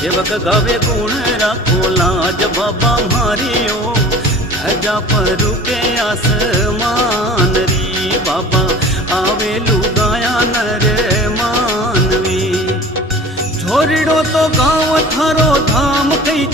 सेवक गावे गुण राखो लाज बाबा मारियो धजा पर रुके आसमान री बाबा आवे लुगाया नर मानवी छोड़ो तो गाँव थारो धाम कही